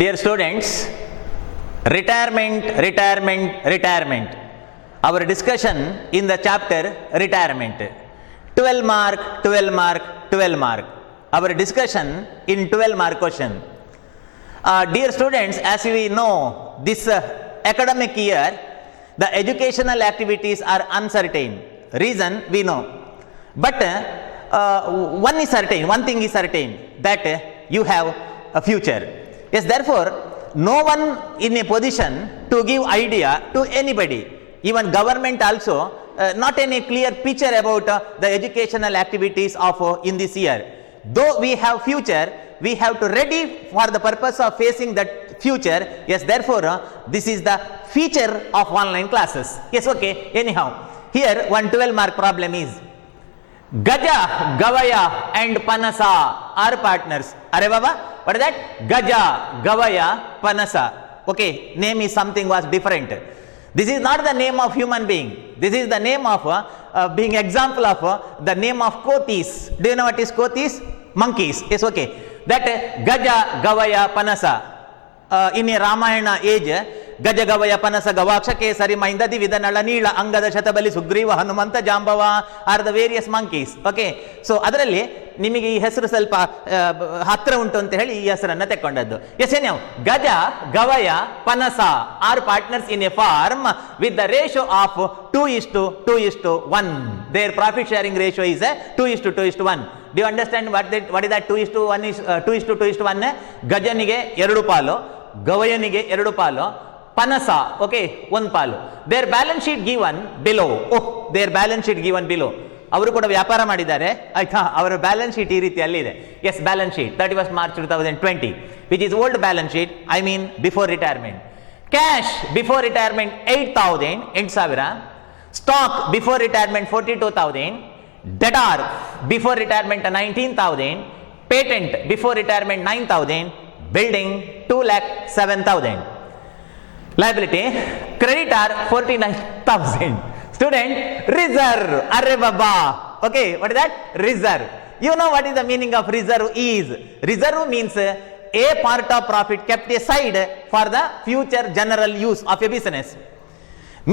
Dear students, retirement. Our discussion in the chapter retirement. 12 mark. Our discussion in 12 mark question. Dear students, as we know, this academic year, the educational activities are uncertain. Reason we know. But one thing is certain, that you have a future. Yes, therefore, no one in a position to give idea to anybody, even government also, not any clear picture about the educational activities of in this year. Though we have future, we have to ready for the purpose of facing that future. Yes, therefore, this is the feature of online classes. Yes, okay. Anyhow, here one 12 mark problem is Gaja, Gavaya and Panasa are partners. Are Baba? What is that? Gaja, Gavaya, Panasa. Okay, name is something was different. This is not the name of human being. This is the name of being example of the name of Kotis. Do you know what is Kotis? Monkeys. Yes, okay. That Gaja, Gavaya, Panasa. In a Ramayana age, ಗಜ ಗವಯ ಪನಸ ಗವಾಕ್ಷ ಕೇಸರಿ ಮೈಂದ ದಿವಿದ Nala Neela Angada Shatabali Sugriva Hanumanta Jambava are the various monkeys. Okay, so ಅದರಲ್ಲಿ ನಿಮಗೆ ಈ ಹೆಸರು ಸ್ವಲ್ಪ ಹತ್ರ ಉಂಟು ಅಂತ ಹೇಳಿ ಈ ಹೆಸರನ್ನ ತೆಕ್ಕೊಂಡದ್ದು. ಎಸ್, ನಾವು Gaja Gavaya Panasa are partners in a firm with the ratio of 2:1. Their profit sharing ratio is 2:1. Do you understand what is that 2:1? ಗಜನಿಗೆ 2 ಪಾಲು, ಗವಯನಿಗೆ 2 ಪಾಲು, ಪನಸ ಓಕೆ 1 ಪಾಲು. There balance sheet given below. There balance sheet given below. ಅವರು ಕೂಡ ವ್ಯಾಪಾರ ಮಾಡಿದ್ದಾರೆ, ಆಯ್ತಾ? ಅವರ ಬ್ಯಾಲೆನ್ಸ್ ಶೀಟ್ ಈ ರೀತಿಯಲ್ಲಿ ಇದೆ. Yes, balance sheet 31st March 2020, which is old balance sheet, I mean before retirement. Cash before retirement 8,000. Stock before retirement 42,000. Debtor before retirement 19,000. Patent before retirement 9,000. Building 2,07,000. Liability, creditor 49,000. Student, reserve. Arre baba. Okay, what is that? Reserve. You know what is the meaning of reserve is? Reserve means a part of profit kept aside for the future general use of a business.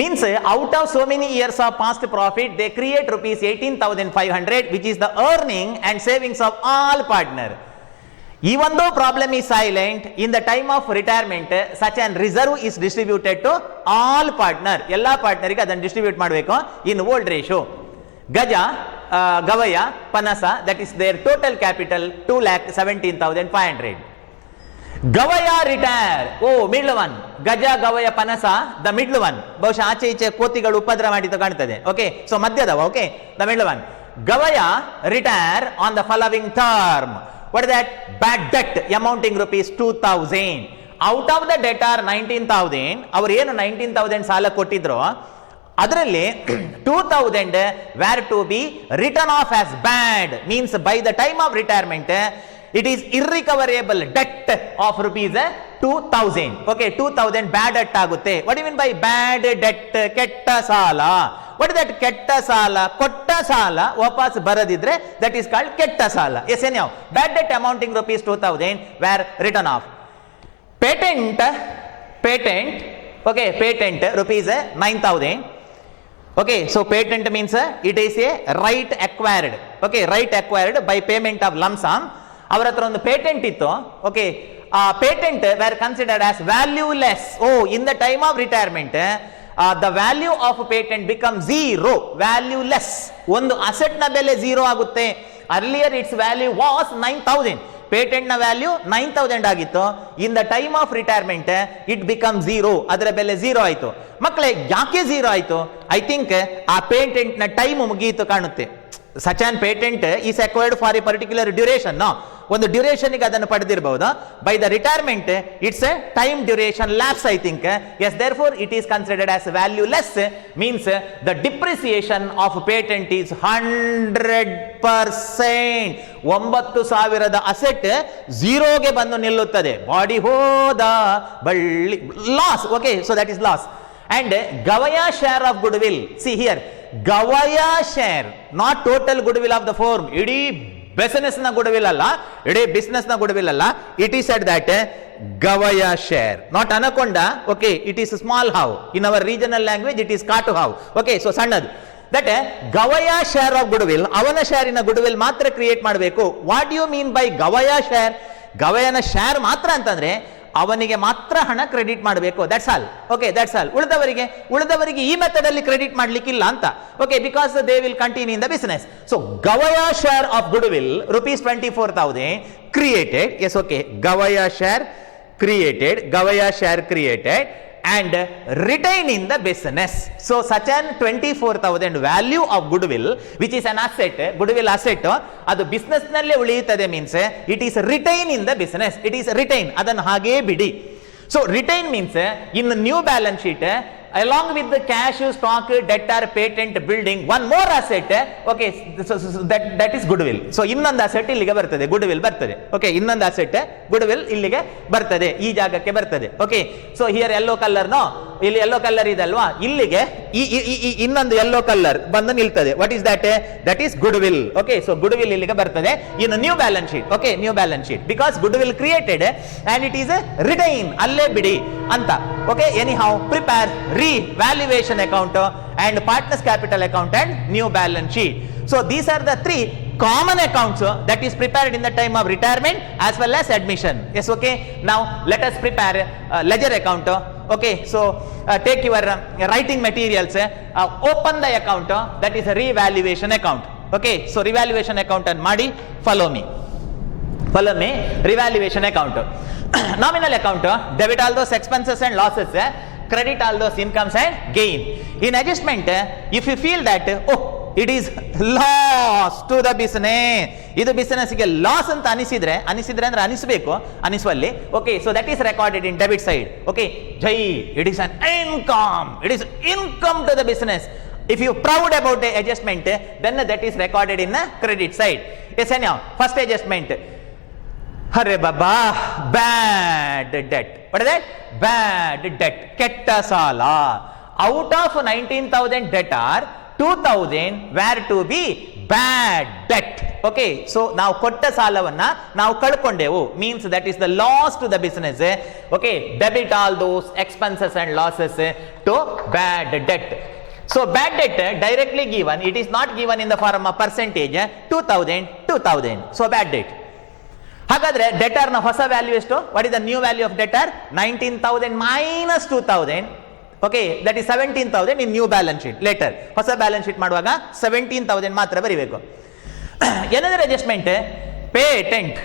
Means out of so many years of past profit, they create rupees 18,500, which is the earning and savings of all partner. Even though problem is silent, in the time of retirement, such an reserve is distributed to all partner. Ella partner ಗೆ ಅದನ್ನು distribute ಮಾಡಬೇಕು in old ratio. Gaja, Gavaya, Panasa, that is their total capital 2,17,500. Gavaya retire. Oh, middle one. Gaja, Gavaya, Panasa, the middle one. ಬಹುಶಃ ಆಚೆ ಈಚೆ ಕೋತಿಗಳು ಉಪದ್ರ ಮಾಡಿದ್ದು ಕಾಣ್ತದೆ. Okay, so ಮಧ್ಯದವ. Okay, the middle one. Gavaya retire on the following term. What is that? Bad debt amounting rupees 2,000. Out of the debtor 19,000, ಅವರು ಏನು 19,000 ಸಾಲ ಕೊಟ್ಟಿದ್ರು, ಅದರಲ್ಲಿ 2,000 were to be written off as bad. Means by the time of retirement, it is irrecoverable debt of rupees 2,000. Okay, 2,000 bad debt ಆಗುತ್ತೆ. What do you mean by bad debt? ಕೆಟ್ಟ ಸಾಲ. What is that? ಕೆಟ್ಟ ಸಾಲ. ಕೊಟ್ಟ ಸಾಲ ವಾಪಸ್ ಬರದಿದ್ರೆ that is called ಕೆಟ್ಟ ಸಾಲ. Yes, anyhow, bad debt amounting rupees 2,000 were written off. Patent, okay, patent rupees 9,000. Okay, so patent means it is a right acquired. Okay, right acquired by payment of lump sum. ಅವರ ಹತ್ರ ಒಂದು patent ಇತ್ತು. Okay, ಆ patent were considered as valueless. In the time of retirement, the value of patent becomes 0, valueless. ಒಂದು asset ನ ಬೆಲೆ 0 ಆಗುತ್ತೆ. Earlier its value was 9,000. Patent ನ ವ್ಯಾಲ್ಯೂ 9,000 ಆಗಿತ್ತು. ಇನ್ the time of retirement it become 0. ಅದರ ಬೆಲೆ 0 ಆಯ್ತು. ಮಕ್ಕಳೇ, ಯಾಕೆ 0 ಆಯ್ತು? ಐ ಥಿಂಕ್ ಆ ಪೇಟೆಂಟ್ ನ ಟೈಮ್ ಮುಗಿಯಿತು ಕಾಣುತ್ತೆ. such an patent is acquired for a particular duration. No, ಒಂದು ಡ್ಯೂರೇಷನ್ ಗೆ ಅದನ್ನು ಪಡೆದಿರಬಹುದು. By the retirement it's a time duration lapse, I think. Yes, therefore it is considered as valueless. Means the depreciation of patent is 100%. 9,000 asset 0ಗೆ ಬಂದು ನಿಲ್ಲುತ್ತದೆ. ಬಾಡಿ ಹೋದ ಬಳ್ಳಿ, loss. Okay, so that is loss. And Gavaya share of goodwill. See here, Gavaya share, not total goodwill of the firm. ಇಡೀ business ನ goodwill ಅಲ್ಲ, ಇಡೀ ಬಿಸಿನೆಸ್ ನ ಗುಡ್ ವಿಲ್ ಅಲ್ಲ. It is said that Gavaya share, not anaconda. Okay, it is small how. In our regional language, it is katu how. Okay, so sannadu. That Gavaya share of goodwill, avana share in a goodwill matra create ಮಾಡಬೇಕು. What do you mean by Gavaya share? ಗವಯನ share ಮಾತ್ರ ಅಂತಂದ್ರೆ ಅವನಿಗೆ ಮಾತ್ರ ಹಣ credit ಮಾಡಬೇಕು. That's all. Okay, that's all. ಉಳಿದವರಿಗೆ ಈ ಮೆಥಡ್ ಅಲ್ಲಿ ಕ್ರೆಡಿಟ್ ಮಾಡ್ಲಿಕ್ಕಿಲ್ಲ ಅಂತ. Okay, because they will continue in the business. So Gavaya share of goodwill ₹24,000 created. Yes, okay, Gavaya share created and retain in the business. So such an 24,000 value of goodwill, which is an asset, goodwill asset, ಅದು business ನಲ್ಲೇ ಉಳಿಯುತ್ತದೆ. Means it is retain in the business. It is retain, ಅದನ್ನು ಹಾಗೇ ಬಿಡಿ. So retain means in new balance sheet along with the cash, stock, debtor, patent, building, one more asset. Okay, so that is goodwill. So ಇನ್ನೊಂದು asset ಇಲ್ಲಿಗೆ ಬರ್ತದೆ, goodwill ಬರ್ತದೆ. Okay, ಇನ್ನೊಂದು asset goodwill ಇಲ್ಲಿಗೆ ಬರ್ತದೆ, ಈ ಜಾಗಕ್ಕೆ ಬರ್ತದೆ. Okay, so here yellow color no, ಇಲ್ಲಿ yellow color ಇದೆ ಅಲ್ವಾ, ಇಲ್ಲಿಗೆ ಈ ಇನ್ನೊಂದು yellow color ಬಂದು ನಿಲ್ತದೆ. What is that? That is goodwill. Okay, so goodwill ಇಲ್ಲಿಗೆ ಬರ್ತದೆ in new balance sheet. Okay, new balance sheet, because goodwill created and it is a retain, ಅಲ್ಲೇ ಬಿಡಿ ಅಂತ. Okay, anyhow prepare revaluation account and partners capital account and new balance sheet. So these are the three common accounts that is prepared in the time of retirement as well as admission. Yes, okay, now let us prepare ledger account. Okay, so take your writing materials, open the account, that is a revaluation account. Okay, so revaluation account and madi, follow me, revaluation account. Nominal account, debit all those expenses and losses, credit all those incomes and gain. In adjustment, if you feel that it is loss to the business, ಇದು ಬಿಸಿನೆಸ್ಗೆ loss ಅಂತ ಅನಿಸಿದ್ರೆ ಅಂದ್ರೆ ಅನಿಸಬೇಕು, ಅನಿಸುವಲ್ಲಿ. Okay, so that is recorded in debit side. Okay, Jai, it is an income, it is income to the business. If you proud about the adjustment, then that is recorded in the credit side. Yes, anyhow, first adjustment. Hare baba, bad debt. What is that? Bad debt. Ketta sala. Out of 19,000 debtor, 2,000 were to be bad debt. Okay, so now kotta salavanna now kadkondevu, means that is the loss to the business. Okay, debit all those expenses and losses to bad debt. So bad debt directly given, it is not given in the form of percentage. 2,000. So bad debt. ಹಾಗಾದ್ರೆ debtor ನ ಹೊಸ value ಎಷ್ಟು? What is the new value of debtor? 19,000 minus 2,000. Okay, that is 17,000 in new balance sheet. Later ಹೊಸ balance sheet ಮಾಡುವಾಗ 17,000 ಮಾತ್ರ ಬರೀಬೇಕು. ಏನಂದ್ರೆ adjustment? Patent.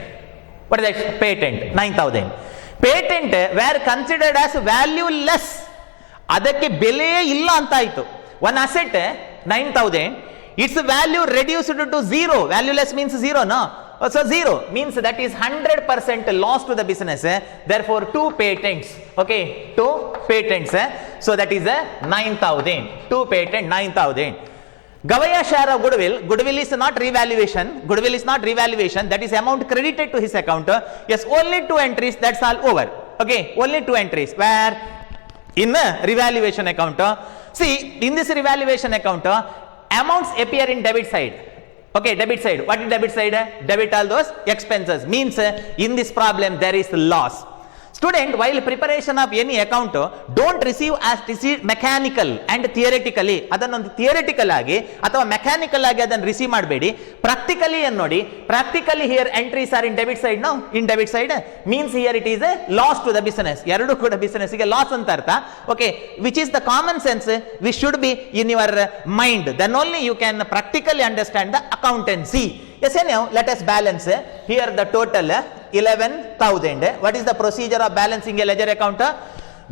What is that? Patent 9,000. Patent were considered as value less, ಅದಕ್ಕೆ ಬೆಲೆಯೇ ಇಲ್ಲ ಅಂತ ಆಯ್ತು. One asset 9,000, its value reduced to 0. Value less means 0, no? So 0 means that is 100% loss to the business. Therefore 2 patents. Okay, 2 patents. So that is 9,000. 2 patent 9,000. Gavaya share of goodwill. Goodwill is not revaluation. Goodwill is not revaluation. That is amount credited to his account. Yes, only 2 entries. That's all over. Okay, only 2 entries. Where in the revaluation account. See, in this revaluation account, amounts appear in debit side. Okay, debit side. What is debit side? Debit all those expenses. Means in this problem there is loss. Student, while preparation of any account, don't receive as received mechanical and theoretically. ಅದನ್ನೊಂದು theoretical ಆಗಿ ಅಥವಾ mechanical ಆಗಿ ಅದನ್ನು receive ಮಾಡಬೇಡಿ. Practically ಅನ್ನು ನೋಡಿ. Practically here entries are in debit side. No, in debit side means here it is a loss to the business. ಎರಡು ಕೂಡ ಬಿಸಿನೆಸ್ ಗೆ ಲಾಸ್ ಅಂತ ಅರ್ಥ. Okay, which is the common sense which should be in your mind. Then only you can practically understand the accountancy. Yes, anyhow, let us balance. Here the total 11,000. What is the procedure of balancing a ledger account?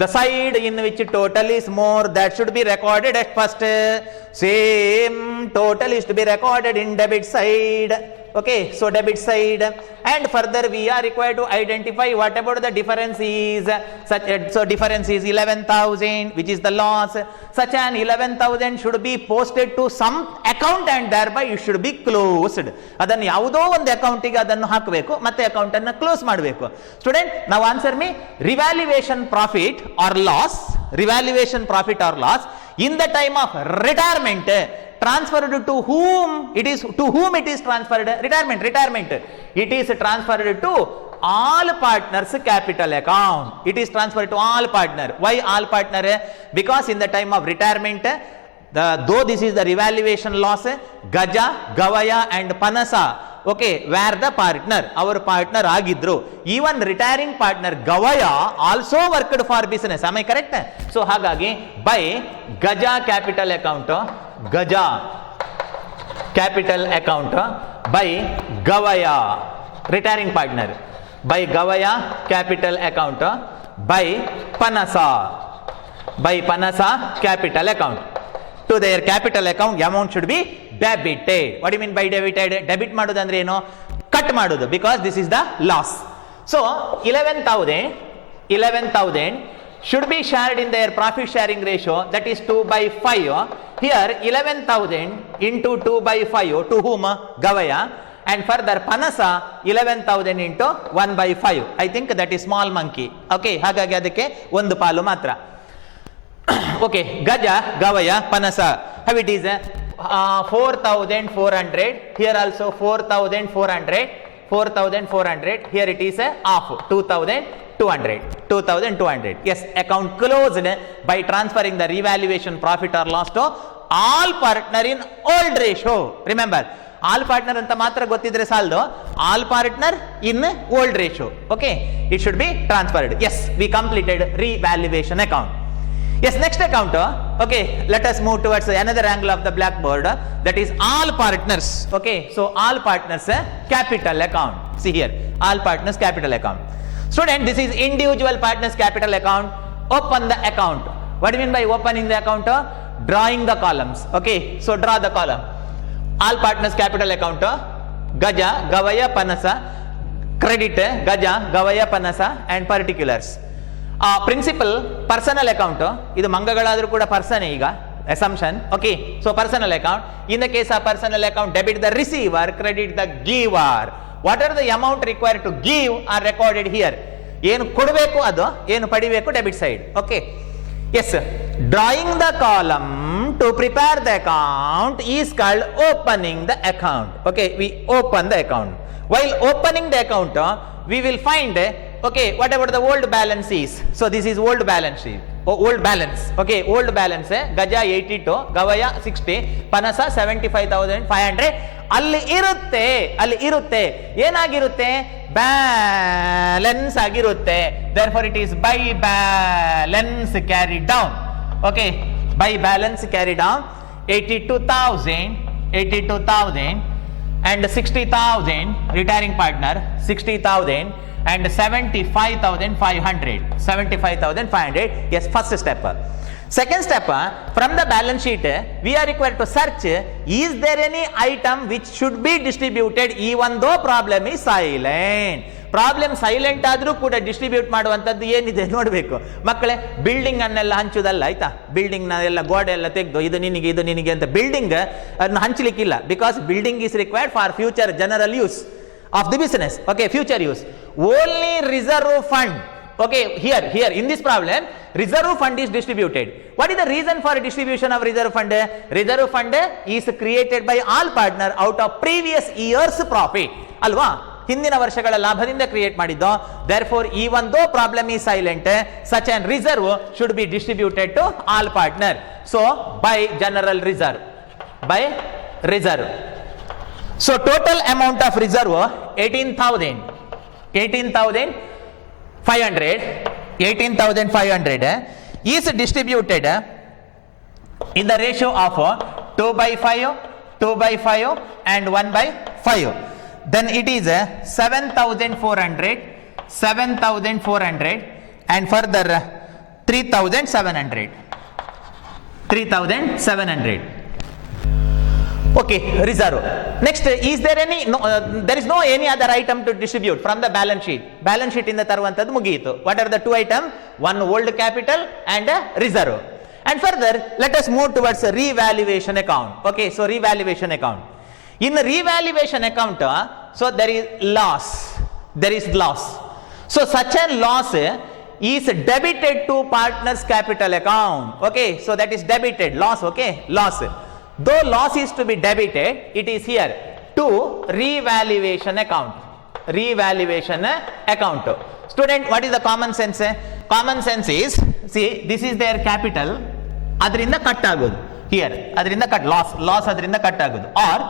The side in which total is more, that should be recorded at first. Same total is to be recorded in debit side. Okay, so debit side, and further we are required to identify what about the difference is. So difference is 11,000, which is the loss. Such an 11,000 should be posted to some account and thereby it should be closed. ಅದನ್ನು ಯಾವುದೋ ಒಂದು ಅಕೌಂಟಿಗೆ ಅದನ್ನು ಹಾಕಬೇಕು, ಮತ್ತೆ account ಅನ್ನು close ಮಾಡಬೇಕು. Student, now answer me. Revaluation profit or loss, revaluation profit or loss in the time of retirement, transferred to whom it is transferred? Retirement. It is transferred to all partners capital account. It is transferred to all partner. Why all partner? Because in the time of retirement, though this is the revaluation loss, Gaja, Gavaya and Panasa, okay, were the partner, our partner agidru. Even retiring partner Gavaya also worked for business. Am I correct? So hagagi by Gaja capital account, Gaja capital account by Gavaya retiring partner, by Gavaya capital account by Panasa capital account. To their capital account amount should be debited. What do you mean by debited? Debit madudu andre eno? Cut madudu, because this is the loss. So 11,000 should be shared in their profit sharing ratio, that is 2/5. Here 11,000 into 2/5 to whom? Gavaya. And further Panasa 11,000 into 1/5. I think that is small monkey. Okay, hagagi adakke ಒಂದು ಪಾಲು ಮಾತ್ರ. Okay, Gaja, Gavaya, Panasa. How it is? 4,400. Here also 4,400. Here it is half, 2,200. Yes, account closed by transferring the revaluation profit or loss to all partner in old ratio. Remember, all partner anta matra gottidre saldo, all partner in old ratio. Okay, it should be transferred. Yes, we completed revaluation account. Yes, next account. Okay, let us move towards another angle of the blackboard, that is all partners. Okay, so all partners capital account. See here, all partners capital account. Student, this is individual partners capital account. Open the account. What do you mean by opening the account? Drawing the columns. Okay, so draw the column. All partners capital account, Gaja, Gavaya, Panasa, credit Gaja, Gavaya, Panasa and particulars. Principal personal account, idu mangagadadru kuda person iga assumption. Okay, so personal account. In the case of personal account, debit the receiver, credit the giver. What are the amount required to give are recorded here. ಏನು ಕೊಡಬೇಕು ಅದು, ಏನು ಪಡಿಬೇಕು debit side. Okay, yes, drawing the column to prepare the account is called opening the account. Okay, we open the account. While opening the account, we will find, okay, whatever the old balance is. So this is old balance sheet. Old balance. Okay, old balance, Gaja 82, Gavaya 60, Panasa 75,500. ಅಲ್ಲಿ ಇರುತ್ತೆ ಏನಾಗಿರುತ್ತೆ? Balance ಆಗಿರುತ್ತೆ. Therefore it is by balance carried down. Okay, by balance carried down 82,000 and 60,000 retiring partner, 60,000 and 75,500. Yes, first step. Second step, from the balance sheet we are required to search, is there any item which should be distributed even though problem is silent. Problem silent ಆದ್ರೂ ಕೂಡ distribute ಮಾಡುವಂಥದ್ದು ಏನಿದೆ ನೋಡಬೇಕು ಮಕ್ಕಳೇ. Building ಅನ್ನೆಲ್ಲ ಹಂಚುದಲ್ಲ ಆಯ್ತಾ, building ನ ಎಲ್ಲ ಗೋಡೆ ಎಲ್ಲ ತೆಗೆದು ಇದು ನಿನಗೆ ಅಂತ ಬಿಲ್ಡಿಂಗ್ ಅನ್ನು ಹಂಚಲಿಕ್ಕಿಲ್ಲ. Because building is required for future general use of the business. Okay, future use. Only reserve fund. Okay, here in this problem, reserve fund is distributed. What is the reason for distribution of reserve fund? Reserve fund is created by all partner out of previous year's profit. Alva? ಹಿಂದಿನ ವರ್ಷಗಳ ಲಾಭದಿಂದ create ಮಾಡಿದ್ದು. Therefore, even though problem is silent, such an reserve should be distributed to all partner. So, by general reserve. By reserve. So, total amount of reserve 18,500 is distributed in the ratio of 2/5 and 1/5. Then it is 7,400 and further 3,700. Okay, reserve. Next, is there any there is no any other item to distribute from the balance sheet. Balance sheet in the tarvantadu mugiyitu. What are the two items? One old capital and reserve. And further, let us move towards revaluation account. Okay, so revaluation account. In the revaluation account, so there is loss. So such a loss is debited to partners capital account. Okay, so that is debited loss. Okay, loss. Though loss is to be debited, it is here to revaluation account. revaluation account. Student, what is the common sense? Common sense is, see, this is their capital, ಅದರಿಂದ cut ಆಗೋದು here, ಅದರಿಂದ cut loss ಅದರಿಂದ cut ಆಗೋದು. Are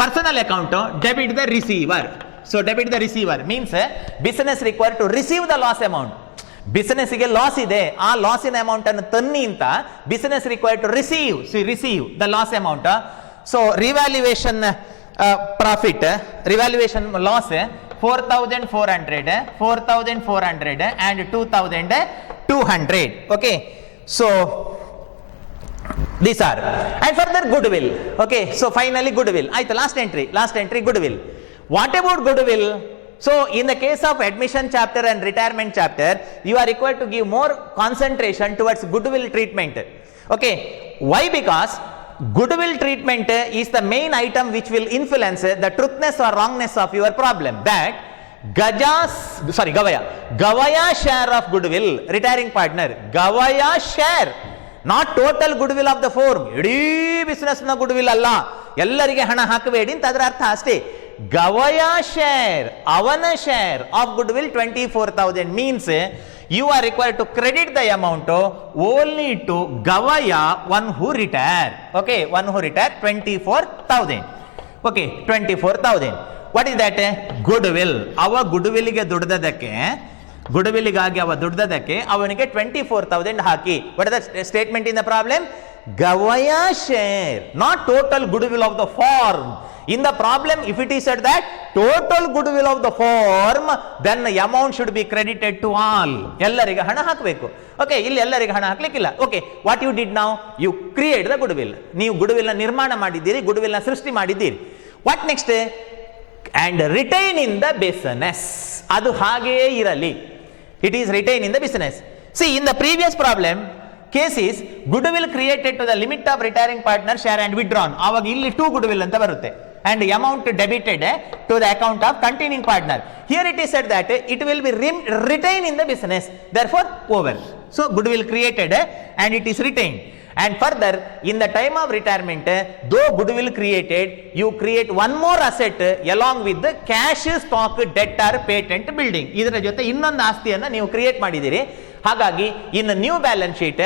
personal account debit the receiver. So debit the receiver means business require to receive the loss amount. ಬಿಸಿನೆಸ್ಗೆ loss ಇದೆ, ಆ ಲಾಸಿನ amount ಅನ್ನು ತನ್ನಿ ಅಂತ business require to receive the loss amount. So revaluation profit, revaluation loss 4,400 and 2,200. Okay, so these are, and further goodwill. Okay, so finally goodwill. Last entry goodwill. What about goodwill? So in the case of admission chapter and retirement chapter, you are required to give more concentration towards goodwill treatment. Okay, why? Because goodwill treatment is the main item which will influence the truthness or wrongness of your problem. That Gavaya share of goodwill, retiring partner, Gavaya share, not total goodwill of the firm. Idee business na goodwill alla, ellarige hana hakabedi anta adra artha aste. Gavaya share, avana share of goodwill 24,000 means you are required to credit the amount only to Gavaya, one who retire. Okay, one who retire 24,000. Okay, 24,000. What is that? Goodwill. Our goodwill ಗೆ ದುಡ್ದದಕ್ಕೆ, goodwill ಗಾಗಿ ಅವ ದುಡ್ದದಕ್ಕೆ ಅವನಿಗೆ 24,000 ಹಾಕಿ. What is the statement in the problem? Gavaya share, not total goodwill of the firm. In the problem, if it is said that total goodwill of the firm, then the amount should be credited to all. ಎಲ್ಲರಿಗೆ ಹಣ ಹಾಕಬೇಕು. Okay, ಇಲ್ಲಿ ಎಲ್ಲರಿಗೆ ಹಣ ಹಾಕ್ಲಿಕ್ಕಿಲ್ಲ. Okay, what you did now? You create the goodwill. ನೀವು goodwill ನ ನಿರ್ಮಾಣ ಮಾಡಿದ್ದೀರಿ, ಗುಡ್ವಿಲ್ ನ ಸೃಷ್ಟಿ ಮಾಡಿದ್ದೀರಿ. What next? And retain in the business. ಅದು ಹಾಗೆಯೇ ಇರಲಿ. It is retain in the business. See, in the previous problem case is goodwill created to the limit of retiring partner share and withdrawn. ಆವಾಗ ಇಲ್ಲಿ 2 goodwill ಅಂತ ಬರುತ್ತೆ, and amount debited to the account of continuing partner. Here it is said that it will be retained in the business, therefore over. So goodwill created and it is retained. And further, in the time of retirement, though goodwill created, you create one more asset along with the cash, stock, debtor, patent, building. ಇದರ ಜೊತೆ ಇನ್ನೊಂದು ಆಸ್ತಿಯನ್ನು ನೀವು create ಮಾಡಿದ್ದೀರಿ. ಹಾಗಾಗಿ in new balance sheet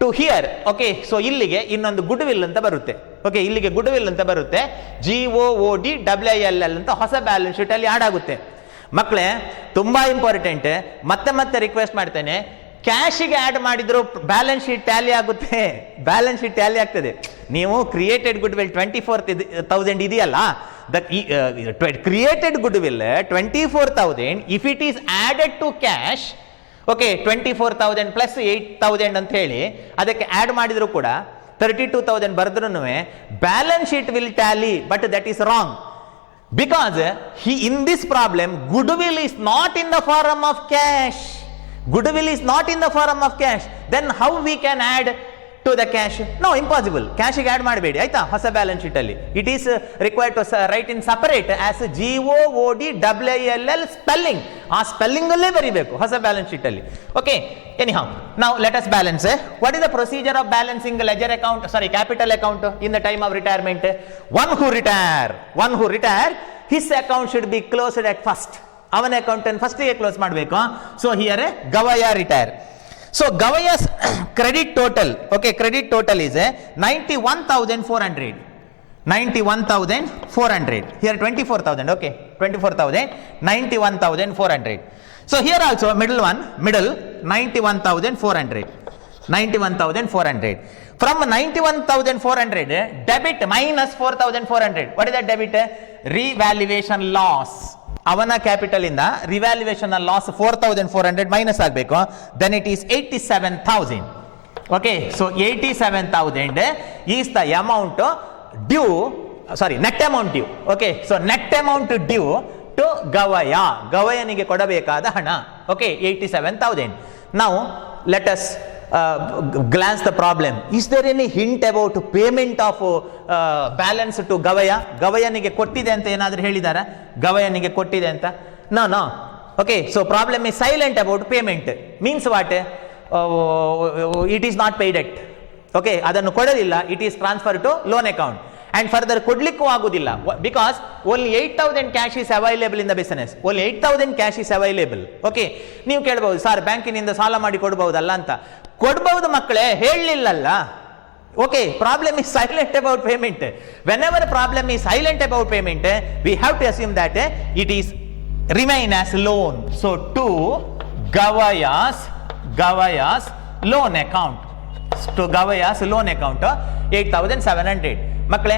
to here, okay, so ಇಲ್ಲಿಗೆ ಇನ್ನೊಂದು goodwill ಅಂತ ಬರುತ್ತೆ. ಓಕೆ, ಇಲ್ಲಿಗೆ ಗುಡ್ವಿಲ್ ಅಂತ ಬರುತ್ತೆ. GOODWILL ಅಂತ ಹೊಸ ಬ್ಯಾಲೆನ್ಸ್ ಶೀಟ್ ಅಲ್ಲಿ ಆಡ್ ಆಗುತ್ತೆ. ಮಕ್ಕಳೇ, ತುಂಬಾ ಇಂಪಾರ್ಟೆಂಟ್, ಮತ್ತೆ ರಿಕ್ವೆಸ್ಟ್ ಮಾಡ್ತೇನೆ, ಕ್ಯಾಶಿಗೆ ಆಡ್ ಮಾಡಿದ್ರು ಬ್ಯಾಲೆನ್ಸ್ ಶೀಟ್ ಟ್ಯಾಲಿ ಆಗುತ್ತೆ, ಬ್ಯಾಲೆನ್ಸ್ ಶೀಟ್ ಟ್ಯಾಲಿ ಆಗ್ತದೆ. ನೀವು ಕ್ರಿಯೇಟೆಡ್ ಗುಡ್ವಿಲ್ 24,000 ಇದೆಯಲ್ಲ, the created goodwill 24,000, if it is added to cash, okay, 24,000 plus 8,000 ಅಂತ ಹೇಳಿ ಅದಕ್ಕೆ ಆಡ್ ಮಾಡಿದ್ರು ಕೂಡ 32,000 ಬರೆದ್ರೂ balance sheet will tally, but that is wrong. Because in this problem goodwill is not in the form of cash. Goodwill is not in the form of cash. Then how we can add to the cash? No, impossible. Cash ಗೆ add ಮಾಡಬೇಡಿ, ಆಯ್ತಾ? ಹೊಸ balance sheet ಅಲ್ಲಿ it is required to write in separate as GOODWILL spelling. ಆ spelling ಅಲ್ಲೇ ಬರೀಬೇಕು ಹೊಸ balance sheet ಅಲ್ಲಿ. Okay, anyhow now let us balance. What is the procedure of balancing ledger account, sorry capital account in the time of retirement? One who retire his account should be closed at first. ಅವನ account ಅನ್ನು first ಗೆ close ಮಾಡಬೇಕು. So here ಗವಯ retire. So Gavaya's credit total, okay, credit total is 91,400. 91,400. Here 24,000, okay, 24,000, 91,400. So here also middle 91,400. 91,400. From 91,400, debit minus 4,400. What is that debit? Revaluation loss. ಅವನ capital ಇಂದ revaluation loss 4,400 minus ಆಗಬೇಕು. Then it is 87,000. Okay, so 87,000 is the amount due, sorry net amount due. Okay, so net amount due to ಗವಯನಿಗೆ ಕೊಡಬೇಕಾದ ಹಣ. Okay, 87,000. Now let us glance the problem. Is there any hint about payment of balance to ಗವಯನಿಗೆ ಕೊಟ್ಟಿದೆ ಅಂತ ಏನಾದರೂ ಹೇಳಿದಾರ? ಗವಯನಿಗೆ ಕೊಟ್ಟಿದೆ ಅಂತ? No. Okay, so problem is silent about payment. Means what? It is not paid yet. ಓಕೆ, ಅದನ್ನು ಕೊಡಲಿಲ್ಲ. It is transfer to loan account. and further kodlikku agudilla because only 8,000 cash is available in the business. Only 8,000 cash is available. Okay, ನೀವು ಕೇಳಬಹುದು sir ಬ್ಯಾಂಕಿನಿಂದ ಸಾಲ ಮಾಡಿ ಕೊಡಬಹುದಲ್ಲ ಅಂತ. ಕೊಡಬಹುದು ಮಕ್ಕಳೇ, ಹೇಳಲಿಲ್ಲಲ್ಲ. Okay, problem is silent about payment. Whenever problem is silent about payment, we have to assume that it is remain as loan. So to Gavaya's loan account. To Gavaya's loan account 8,700. Makle,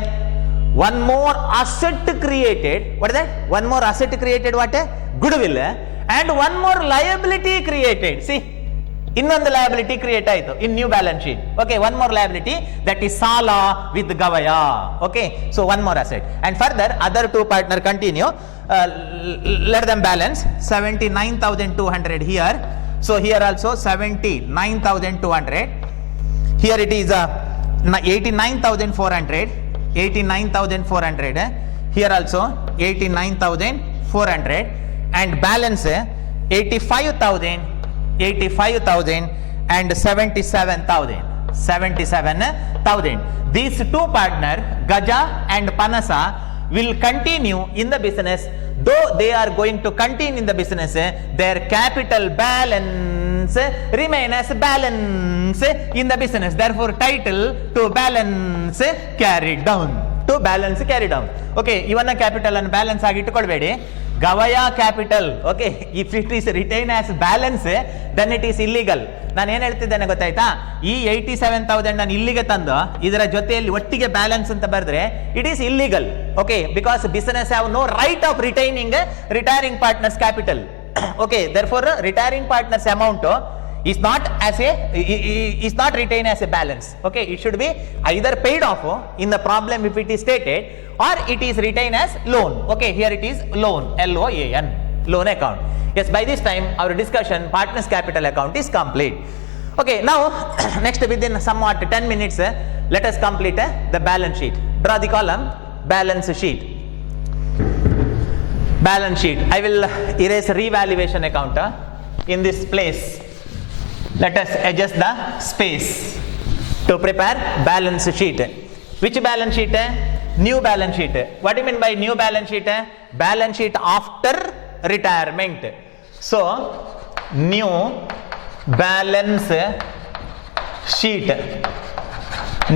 one more asset created. What is that? One more asset created, what? Goodwill. And one more liability created. See, ಇನ್ನೊಂದು liability create ಆಯಿತು in new balance sheet. Okay, one more liability, that is Sala with Gavaya. Okay, so one more asset. And further, other two partner continue. Let them balance 79,200 here. So here also 79,200. Here it is 89,400. 89,400. Here also 89,400. And balance 85,000 and 77,000. 77,000. These two partner, Gaja and Panasa, will continue in the business. Though they are going to continue in the business, their capital balance remain as balance in the business. Therefore, title to balance carried down. To balance carried down. Okay, ಇವನ್ನ capital and balance ಆಗಿ ಇಟ್ಟುಕೊಳ್ಳಬೇಡಿ. Gavaya capital, okay, if it is retained as balance, then it is illegal. ನಾನು ಏನು ಹೇಳ್ತಿದ್ದೇನೆ ಗೊತ್ತಾಯ್ತಾ? ಈ 87,000 ನಾನು ಇಲ್ಲಿಗೆ ತಂದು ಇದರ ಜೊತೆಯಲ್ಲಿ ಒಟ್ಟಿಗೆ ಬ್ಯಾಲೆನ್ಸ್ ಅಂತ ಬರೆದ್ರೆ it is illegal. Okay, because business have no right of retiring partners capital. Okay, therefore retiring partners amount is not retained as a balance. Okay, it should be either paid off in the problem if it is stated, or it is retained as loan. Okay, here it is loan, LOAN, loan account. Yes, by this time our discussion partners capital account is complete. Okay, now next within somewhat 10 minutes let us complete the balance sheet. Draw the column balance sheet. Balance sheet. I will erase revaluation account in this place. Let us adjust the space to prepare balance sheet. Which balance sheet? New balance sheet. What do you mean by new balance sheet? Balance sheet after retirement. So new balance sheet.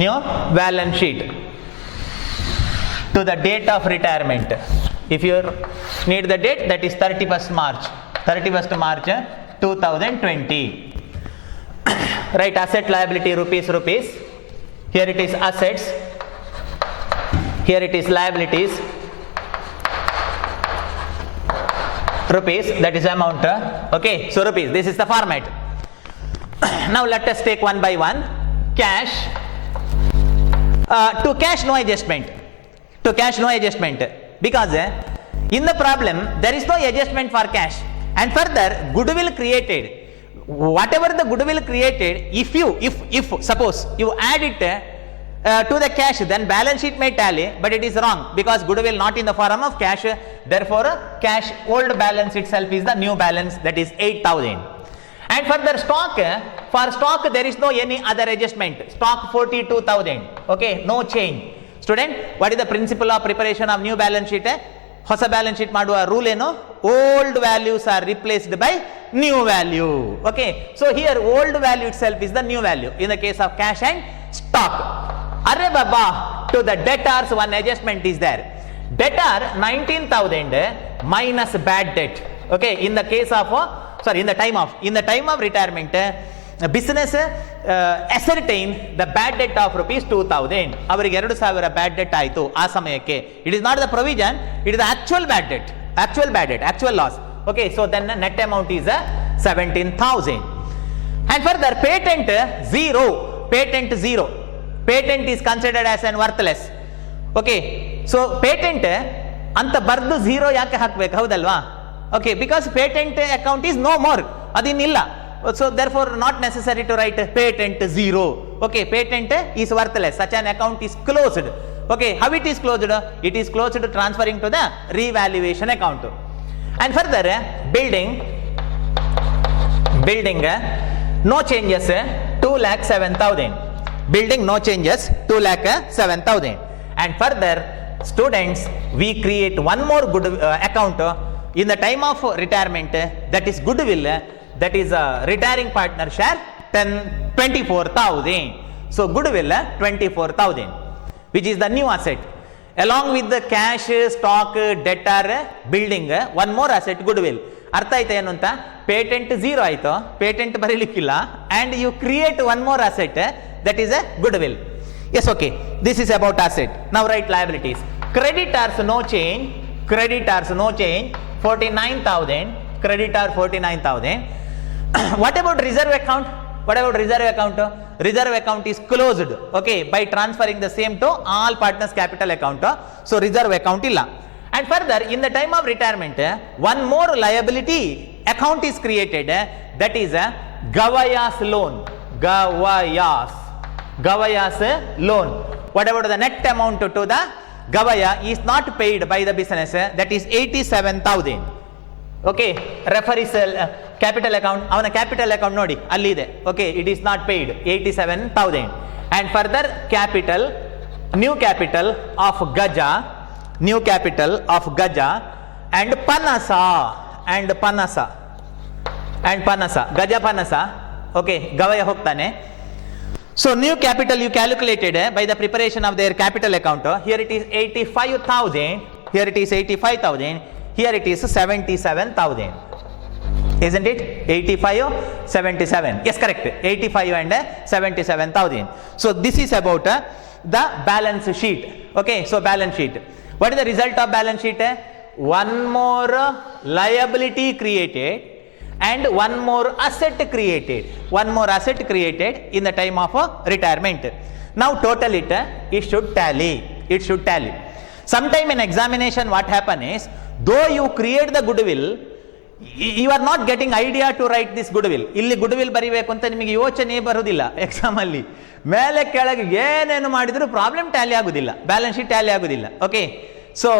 New balance sheet to the date of retirement. If you need the date, that is 31st March 2020. Right, asset liability rupees. Here it is assets, here it is liabilities, rupees, that is amount. Okay, so rupees, this is the format. Now let us take one by one. Cash. To cash no adjustment. Because in the problem there is no adjustment for cash. And further, goodwill created. Whatever the goodwill created, if suppose you add it to the cash, then balance sheet may tally, but it is wrong because goodwill not in the form of cash. Therefore, cash old balance itself is the new balance, that is 8,000. And further, stock, for stock there is no any other adjustment. Stock 42,000. Okay, no change. Student, what is the principle of preparation of new balance sheet? ಹೊಸ balance sheet ಮಾಡುವ rule ಏನು? Old values are replaced by new value. Okay, so here old value itself is the new value in the case of cash and stock. ಅರೆ ಬಾಬಾ, to the debtors one adjustment is there. Debtor 19,000 minus bad debt. Okay, in the case of in the time of retirement, business ascertain the bad debt of rupees 2,000. ಅವರಿಗೆ 2,000 ಬ್ಯಾಡ್ debt ಆಯಿತು ಆ ಸಮಯಕ್ಕೆ. It is not the provision, it is actual bad debt, actual loss. Okay, so then net amount is 17,000. And further patent 0. Patent is considered as an worthless. Okay, so patent ಅಂತ ಬರ್ದು 0 ಯಾಕೆ ಹಾಕ್ಬೇಕು, ಹೌದಲ್ವಾ? Okay, because patent account is no more, ಅದಿನ್ನಿಲ್ಲ. So therefore not necessary to write patent 0. Okay, patent is worthless, such an account is closed. Okay, how it is closed? It is closed transferring to the revaluation account. And further, building no changes, 2,07,000. Building no changes, 2,07,000. And further, students, we create one more good account in the time of retirement, that is goodwill, that is retiring partner share 24,000. So goodwill 24,000, which is the new asset. Along with the cash, stock, debtor, building, one more asset goodwill. ಅರ್ಥ ಆಯ್ತಾ ಏನು ಅಂತ? Patent zero ಆಯ್ತು, patent ಬರೀಲಿಕ್ಕಿಲ್ಲ, and you create one more asset, that is a goodwill. Yes, okay, this is about asset. Now right liabilities. Creditors no change, creditors no change, 49,000, creditor 49,000. What about reserve account? What about reserve account? Reserve account is closed, okay, by transferring the same to all partners capital account. So reserve account illa. And further, in the time of retirement, one more liability account is created, that is a Gavaya's loan. Gavaya's loan. Whatever the net amount to the Gavaya is not paid by the business, that is 87,000. Okay, referees capital account, avana capital account nodi alli ide. Okay, it is not paid, 87,000. And further, capital, new capital of Gaja, new capital of Gaja and Panasa, Gaja Panasa, okay, Gavaya hogtane. So new capital you calculated by the preparation of their capital account. Here it is 85,000, here it is 85,000, here it is 77,000. Isn't it? 85, 77. Yes, correct. 85 and 77,000. So this is about the balance sheet. Okay, so balance sheet. What is the result of balance sheet? One more liability created and one more asset created. One more asset created in the time of retirement. Now total it should tally. It should tally. Sometime in examination what happen is, though you create the goodwill, you are not getting idea to write this goodwill. Illi goodwill ಬರಿಬೇಕು ಅಂತ ನಿಮಗೆ ಯೋಚನೆ ಬರುವುದಿಲ್ಲ exam ಅಲ್ಲಿ. ಮೇಲೆ ಕೆಳಗೆ ಏನೇನು ಮಾಡಿದ್ರು ಪ್ರಾಬ್ಲಮ್ ಟ್ಯಾಲಿ ಆಗುದಿಲ್ಲ, ಬ್ಯಾಲೆನ್ಸ್ ಶೀಟ್ ಟ್ಯಾಲಿ ಆಗುದಿಲ್ಲ. Okay, so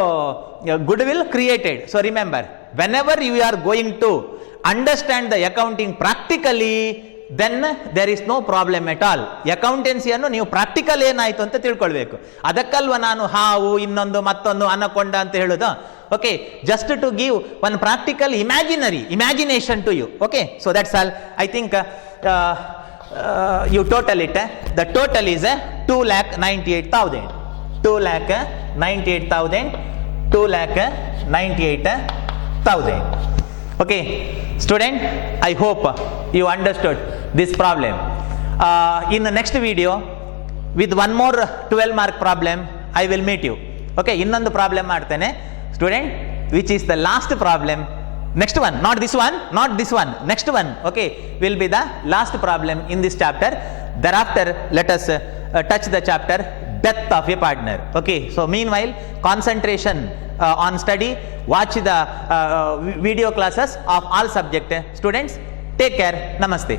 goodwill created. So remember, whenever you are going to understand the accounting practically, then there is no problem at all. ಅಕೌಂಟೆನ್ಸಿಯನ್ನು ನೀವು ಪ್ರಾಕ್ಟಿಕಲ್ ಏನಾಯ್ತು ಅಂತ ತಿಳ್ಕೊಳ್ಬೇಕು. ಅದಕ್ಕಲ್ವ ನಾನು ಹಾವು ಇನ್ನೊಂದು ಮತ್ತೊಂದು ಅನಕೊಂಡ ಅಂತ ಹೇಳೋದು. Okay, just to give one practical imagination to you. Okay, so that's all. I think you total it. The total is 2,98,000. 2,98,000. 2,98,000. Okay, student, I hope you understood this problem. In the next video, with one more 12 mark problem, I will meet you. Okay, ಇನ್ನೊಂದು problem ಮಾಡ್ತೇನೆ student, which is the last problem. Next one, not this one, next one, okay, will be the last problem in this chapter. Thereafter, let us touch the chapter death of a partner. Okay, so meanwhile, concentration on study, watch the video classes of all subject. Students, take care. Namaste.